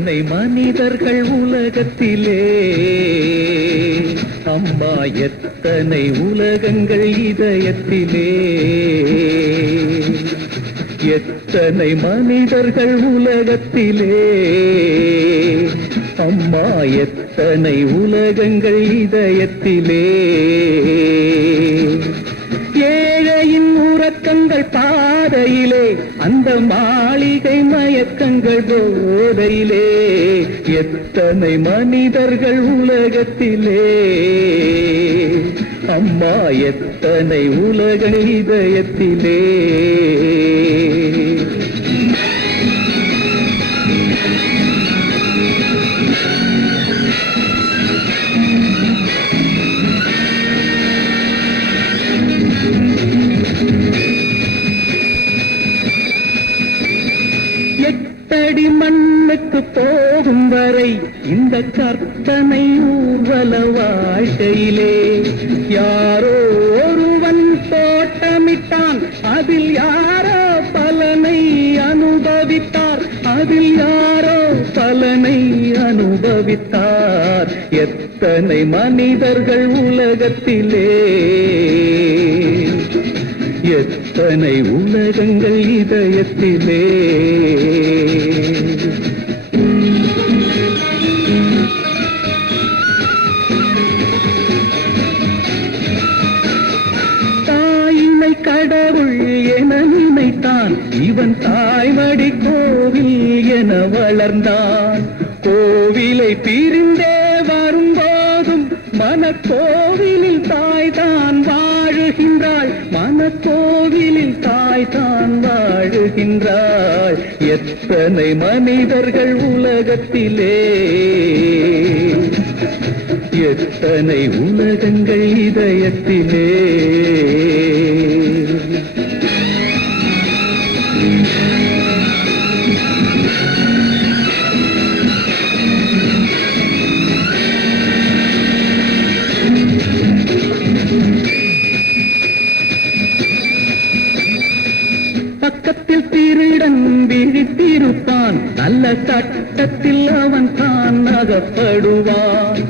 எத்தனை மனிதர்கள் உலகத்திலே, அம்மா எத்தனை உலகங்கள் இதயத்திலே. எத்தனை மனிதர்கள் உலகத்திலே, அம்மா எத்தனை உலகங்கள் இதயத்திலே. ஏழையின் உறக்கங்கள் பாதையிலே, அந்த மாளிகை மயக்கங்கள் போதையிலே. எத்தனை மனிதர்கள் உலகத்திலே, அம்மா எத்தனை உலகங்கள் இதயத்திலே. எட்டடி மண்ணுக்கு போகும் வரை இந்த கற்பனை ஊர்வல வாழ்க்கையிலே, யாரோ ஒருவன் தோட்டமிட்டான், அதில் யாரோ பலனை அனுபவித்தார், அதில் யாரோ பலனை அனுபவித்தார். எத்தனை மனிதர்கள் உலகத்திலே, எத்தனை உலகங்கள் இதயத்திலே. தாயினை கடவுள் என நினைத்தான், இவன் தாய்மடி கோவில் என வளர்ந்தான். கோவிலை பிரிந்தே வரும்போதும் மனக்கோவிலில் தாய்தான் வாழுகின்றாள், மனக்கோவிலில் தாய்தான் வாழுகின்றாள். எத்தனை மனிதர்கள் உலகத்திலே, எத்தனை உலகங்கள் இதயத்திலே. பக்கத்தில் திருடன் விழித்திருப்பான், நல்ல சட்டத்தில் அவன் தான் அகப்படுவான்.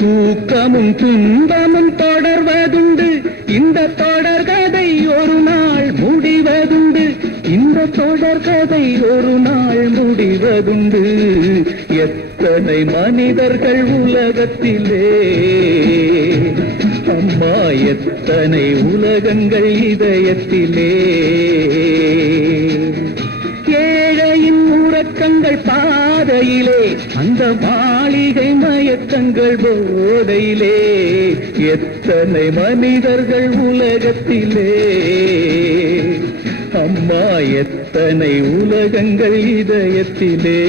தூக்கமும் துன்பமும் தொடர்வதுண்டு, இந்த தொடர்கதை ஒரு நாள் முடிவதுண்டு, இந்த தொடர்கதை ஒரு நாள் முடிவதுண்டு. எத்தனை மனிதர்கள் உலகத்திலே, அம்மா எத்தனை உலகங்கள் இதயத்திலே. ஏழையின் உறக்கங்கள் பாதையிலே, அந்த மாளிகை மயக்கங்கள் போதையிலே. எத்தனை மனிதர்கள் உலகத்திலே, அம்மா எத்தனை உலகங்கள் இதயத்திலே.